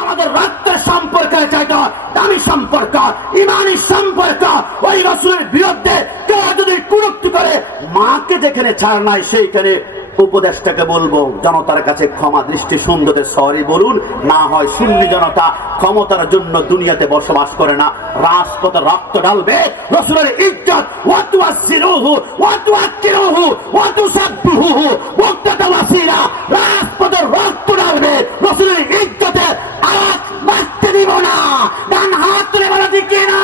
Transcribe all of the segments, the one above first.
আমাদের রক্তের সম্পর্কের চাইতে দামি সম্পর্ক, ইমানি সম্পর্ক। ওই রাসূলের বিরুদ্ধে কেউ যদি কুরুক্তি করে, মাকে যেখানে ছাড় নাই সেইখানে উপদেশটাকে বলবো জনতার কাছে ক্ষমা দৃষ্টি সুন্দরে সরি বলুন। না হয় সুন্নি জনতা ক্ষমতার জন্য দুনিয়াতে বসবাস করে না, রাজপথে রক্ত ঢালবে রাসূলের ইজ্জত ওয়া তুআসসিরুহু ওয়া তুআক্কিরুহু ওয়া তুসাব্বিহুহু ওয়াক্তাতা ওয়াসিলা, রাজপথে রক্ত ঢালবে রাসূলের ইজ্জতে আঘাত লাগতে দিব না। ডান হাত তুলে বলা ঠিক না?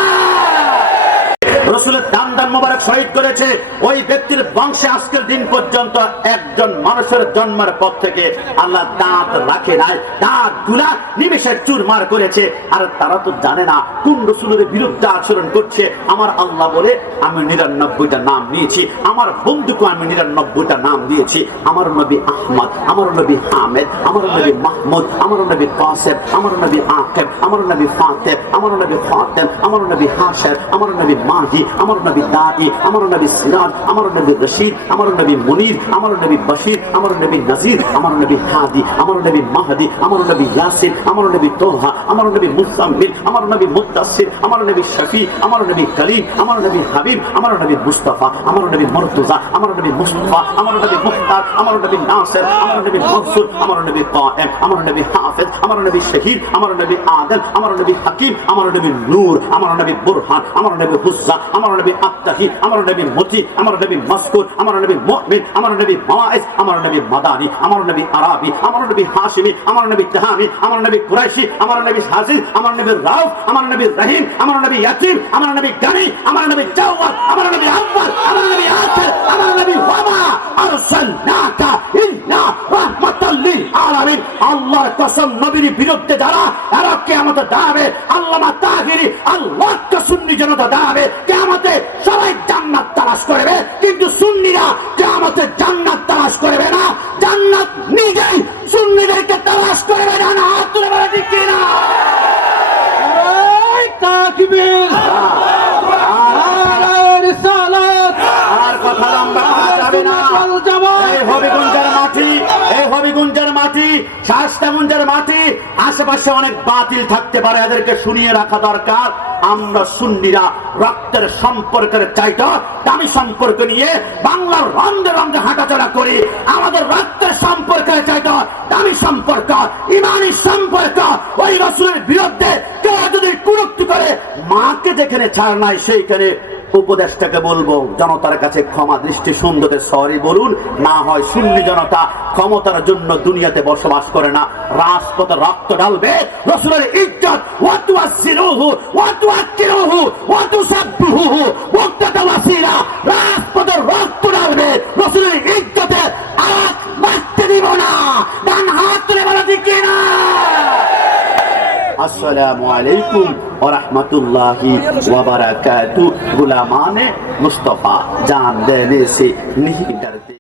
রাসূলের দান মোবারক শহীদ করেছে ওই ব্যক্তির বংশে আজকের দিন পর্যন্ত একজন মানুষের জন্মের পর থেকে আল্লাহ দাঁত রাখে নাই, দাঁত গুলা নিমেষে চুরমার করেছে। আর তারা তো জানে না কোন রাসূলের বিরুদ্ধে আচরণ করছে। আমার আল্লাহ বলে আমি ৯৯টা নাম নিয়েছি, আমার বন্ধুকে আমি ৯৯টা নাম দিয়েছি। আমার নবী আহমদ, আমার নবী হামেদ, আমার নবী মাহমুদ, আমার নবী কাসেম, আমার নবী আকিব, আমার নবী ফাতেহ, আমার নবী ফাতেম, আমার নবী হাশের, আমার নবী মাহি, আমার নবী দাঈ, আমার নবী সিরাজ, আমার নবী রশিদ, আমার নবী মুনির, আমার নবী বশির, আমার নবী নাজির, আমার নবী হাদি, আমার নবী মাহদি, আমার নবী ইয়াসিন, আমার নবী তোহা, আমার নবী মুসাম্মিল, আমার নবী মুদ্দাসির, আমার নবী শফি, আমার নবী কলিম, আমার নবী হাবিব, আমার নবী মুস্তাফা, আমার নবী মুর্তজা, আমার নবী মুস্তাফা, আমার নবী মুখতার, আমার নবী নাসির, আমার নবী মনসুর, আমার নবী কায়েম, আমার নবী হাফেজ, আমার নবী শহীদ, আমার নবী আদল, আমার নবী হাকিম, আমার নবী নূর, আমার নবী বুরহান, আমার নবী হুজ্জা, আমার নবী আত্তাহি, আমার নবী মতি, আমার নবী মাসকুর, আমার নবী মুমিন, আমার নবী মাওয়াইজ, আমার নবী মাদানী, আমার নবী আরাবি, আমার নবী হাশিমি, আমার নবী তাহামি, আমার নবী কুরাইশি, আমার নবী হাজির, আমার নবী রাউফ, আমার নবী রহিম, আমার নবী ইয়াতিম, আমার নবী গানি, আমার নবী জাওয়াদ, আমার নবী আব্বাস, আমার নবী আখির, আমার নবী ওয়ামা আরসালনাকা ইল্লা রাহমাতাল লিল আলামিন। আল্লাহর কসম, নবীর বিরুদ্ধে যারা এরা কিয়ামতে দাঁড়াবে, আল্লামা তাহিরি, আল্লাহকে সুন্নি জনতা দাঁড়াবে কিয়ামতে, সবাই জান্নাত তালাশ করবে, কিন্তু সুন্নিরা কিয়ামতে জান্নাত তালাশ করবে না, জান্নাত নিজেই সুন্নিদেরকে তালাশ করবে না। হাত তুলে বলা ঠিক কিনা? তাকবীর, রিসালাত। আর কথা লম্বা করা যাবে না। এই হবিগঞ্জের মাটি, এই হবিগঞ্জের মাটি, শাস্তাগঞ্জের মাটি, আশেপাশে অনেক বাতিল থাকতে পারে, এদেরকে শুনিয়ে রাখা দরকার। আমরা সুন্নিরা রক্তের সম্পর্কের চাইতে দামি সম্পর্ক নিয়ে বাংলার রন্ধে রন্ধে হাঁটাচলা করি। আমাদের রক্তের সম্পর্কের চাইতে দামি সম্পর্ক, ইমানি সম্পর্ক। ওই রাসূলের বিরুদ্ধে কেউ যদি কুরুক্তি করে, মাকে যেখানে ছাড় নাই সেইখানে উপদেশটাকে বলবো জনতার কাছে ক্ষমা দৃষ্টি সুন্দরে সরি বলুন। না হয় সুন্নি জনতা ক্ষমতার জন্য দুনিয়াতে বসবাস করে না, রাজপথে রক্ত ঢালবে রাসূলের ইজ্জত ওয়া তুআসসিরুহু ওয়া তুআক্কিরুহু ওয়া তুসাব্বিহুহু ওয়াক্তাতা ওয়াসিলা, রাজপথে রক্ত ঢালবে রাসূলের ইজ্জতে আঘাত লাগতে দিব না। ডান হাত তুলে বলা ঠিক কিনা? আসসালামু আলাইকুম ওয়া রাহমাতুল্লাহি ওয়া বারাকাতুহু। গুলামানে মুস্তাফা জান দেনে সে नहीं डरते।